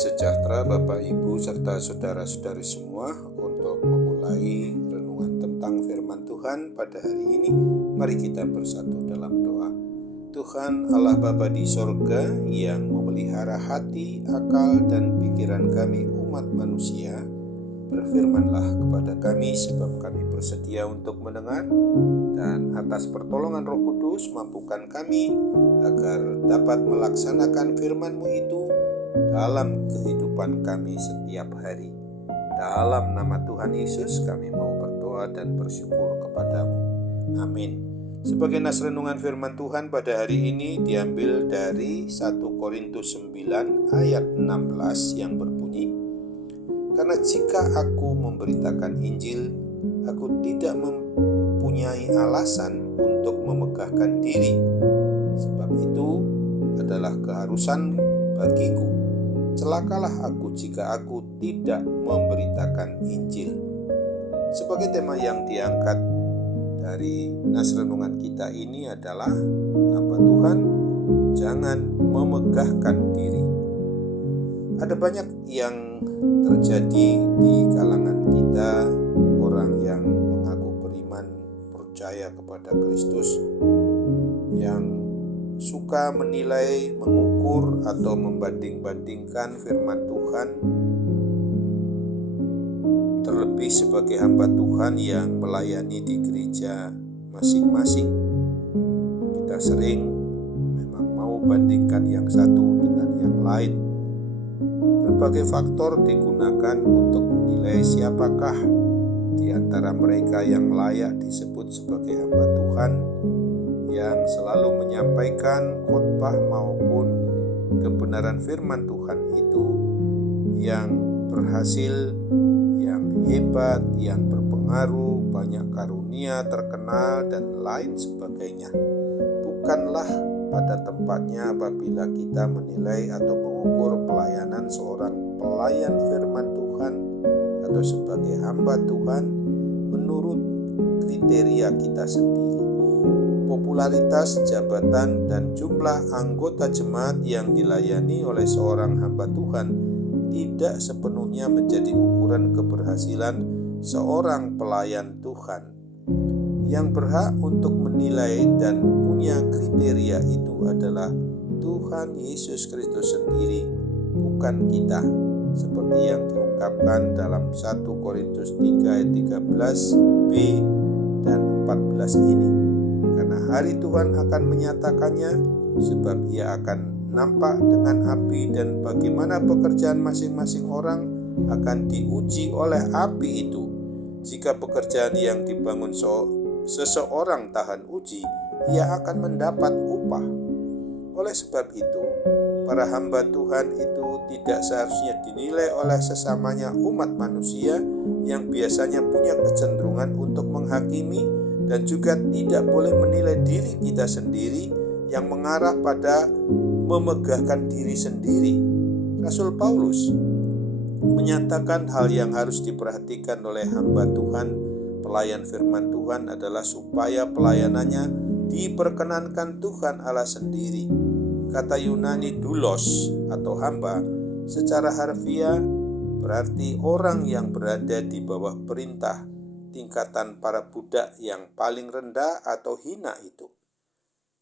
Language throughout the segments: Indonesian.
Damai sejahtera Bapak Ibu serta saudara-saudari semua. Untuk memulai renungan tentang firman Tuhan pada hari ini, mari kita bersatu dalam doa. Tuhan Allah Bapa di sorga yang memelihara hati, akal, dan pikiran kami umat manusia, berfirmanlah kepada kami sebab kami bersedia untuk mendengar, dan atas pertolongan Roh Kudus mampukan kami agar dapat melaksanakan firman-Mu itu dalam kehidupan kami setiap hari. Dalam nama Tuhan Yesus kami mau berdoa dan bersyukur kepada-Mu. Amin. Sebagai nas renungan firman Tuhan pada hari ini diambil dari 1 Korintus 9 ayat 16 yang berbunyi, "Karena jika aku memberitakan Injil, aku tidak mempunyai alasan untuk memegahkan diri. Sebab itu adalah keharusan bagiku. Celakalah aku jika aku tidak memberitakan Injil." Sebagai tema yang diangkat dari nas renungan kita ini adalah hamba Tuhan jangan memegahkan diri. Ada banyak yang terjadi di kalangan kita, orang yang mengaku beriman, percaya kepada Kristus, yang suka menilai, mengukur, atau membanding-bandingkan firman Tuhan, terlebih sebagai hamba Tuhan yang melayani di gereja masing-masing. Kita sering memang mau bandingkan yang satu dengan yang lain. Berbagai faktor digunakan untuk menilai siapakah di antara mereka yang layak disebut sebagai hamba Tuhan, yang selalu menyampaikan khotbah maupun kebenaran firman Tuhan itu, yang berhasil, yang hebat, yang berpengaruh, banyak karunia, terkenal, dan lain sebagainya. Bukanlah pada tempatnya apabila kita menilai atau mengukur pelayanan seorang pelayan firman Tuhan atau sebagai hamba Tuhan menurut kriteria kita sendiri. Popularitas, jabatan, dan jumlah anggota jemaat yang dilayani oleh seorang hamba Tuhan tidak sepenuhnya menjadi ukuran keberhasilan seorang pelayan Tuhan. Yang berhak untuk menilai dan punya kriteria itu adalah Tuhan Yesus Kristus sendiri, bukan kita, seperti yang diungkapkan dalam 1 Korintus 3 ayat 13b dan 14 ini. Karena hari Tuhan akan menyatakannya, sebab ia akan nampak dengan api, dan bagaimana pekerjaan masing-masing orang akan diuji oleh api itu. Jika pekerjaan yang dibangun seseorang tahan uji, ia akan mendapat upah. Oleh sebab itu, para hamba Tuhan itu tidak seharusnya dinilai oleh sesamanya umat manusia yang biasanya punya kecenderungan untuk menghakimi, dan juga tidak boleh menilai diri kita sendiri yang mengarah pada memegahkan diri sendiri. Rasul Paulus menyatakan hal yang harus diperhatikan oleh hamba Tuhan, pelayan firman Tuhan, adalah supaya pelayanannya diperkenankan Tuhan Allah sendiri. Kata Yunani doulos atau hamba secara harfiah berarti orang yang berada di bawah perintah, tingkatan para budak yang paling rendah atau hina itu.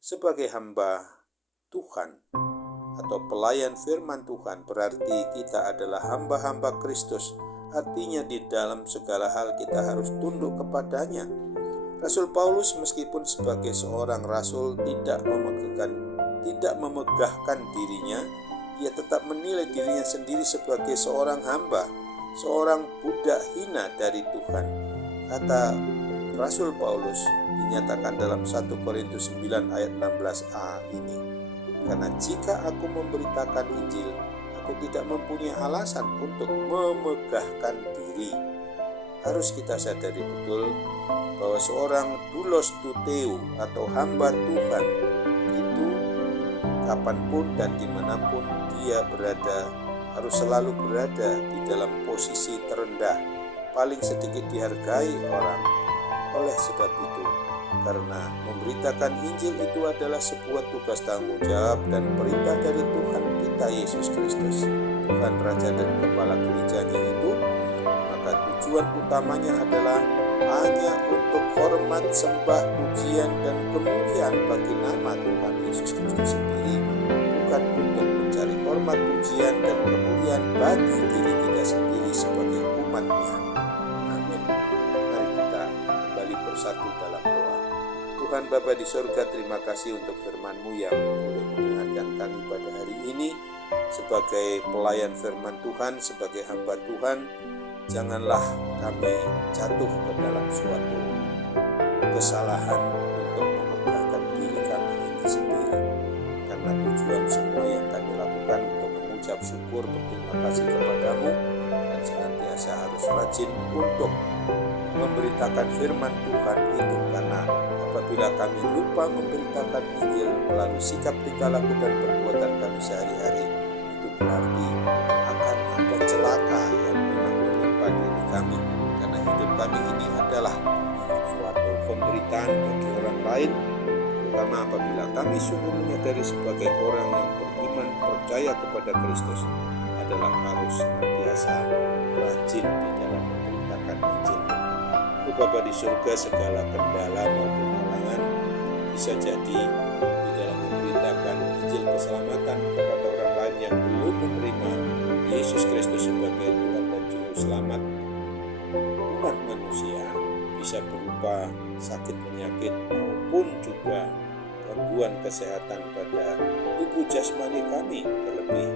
Sebagai hamba Tuhan atau pelayan firman Tuhan berarti kita adalah hamba-hamba Kristus. Artinya di dalam segala hal kita harus tunduk kepadanya. Rasul Paulus meskipun sebagai seorang rasul tidak memegahkan dirinya, ia tetap menilai dirinya sendiri sebagai seorang hamba, seorang budak hina dari Tuhan. Kata Rasul Paulus dinyatakan dalam 1 Korintus 9 ayat 16a ini, "Karena jika aku memberitakan Injil, aku tidak mempunyai alasan untuk memegahkan diri." Harus kita sadari betul bahwa seorang doulos tuteu atau hamba Tuhan itu kapanpun dan dimanapun dia berada harus selalu berada di dalam posisi terendah, paling sedikit dihargai orang. Oleh sebab itu, karena memberitakan Injil itu adalah sebuah tugas tanggung jawab dan perintah dari Tuhan kita Yesus Kristus, Tuhan Raja dan Kepala gerejanya itu, maka tujuan utamanya adalah hanya untuk hormat, sembah, pujian, dan kemuliaan bagi nama Tuhan Yesus Kristus sendiri, bukan untuk mencari hormat, pujian, dan kemuliaan bagi diri kita sendiri sebagai umat-Nya. Amin. Mari kita kembali bersatu dalam doa. Tuhan Bapa di sorga, terima kasih untuk firman-Mu yang boleh mengingatkan kami pada hari ini. Sebagai pelayan firman Tuhan, sebagai hamba Tuhan, janganlah kami jatuh ke dalam suatu kesalahan untuk memegahkan diri kami ini sendiri. Karena tujuan semua yang kami lakukan untuk mengucap syukur berterima kasih kepadamu, dan senantiasa harus rajin untuk memberitakan firman Tuhan itu. Karena apabila kami lupa memberitakan Injil melalui sikap tingkah laku dan perbuatan kami sehari-hari, itu berarti akan ada celaka yang memang menimpa diri kami. Karena hidup kami ini adalah suatu pemberitaan bagi orang lain, terutama apabila kami sungguh menyadari sebagai orang yang beriman percaya kepada Kristus adalah harus senantiasa rajin di dalam memberitakan Injil. Bapa di surga, segala kendala maupun halangan bisa jadi di dalam memberitakan Injil keselamatan kepada orang lain yang belum menerima Yesus Kristus sebagai Tuhan dan Juru Selamat umat manusia, bisa berupa sakit penyakit maupun juga gangguan kesehatan pada tubuh jasmani kami, terlebih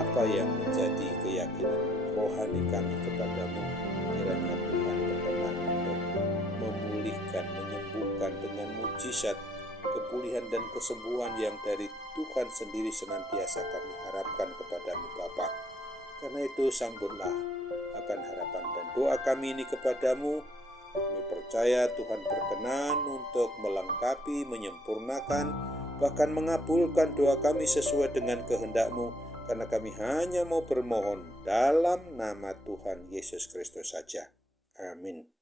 apa yang menjadi keyakinan rohani kami kepadamu. Kiranya Tuhan berkenan untuk memulihkan, menyembuhkan dengan mujizat kepulihan dan kesembuhan yang dari Tuhan sendiri senantiasa kami harapkan kepadamu Bapa. Karena itu sambutlah akan harapan dan doa kami ini kepadamu. Kami percaya Tuhan berkenan untuk melengkapi, menyempurnakan, bahkan mengabulkan doa kami sesuai dengan kehendak-Mu, karena kami hanya mau bermohon dalam nama Tuhan Yesus Kristus saja. Amin.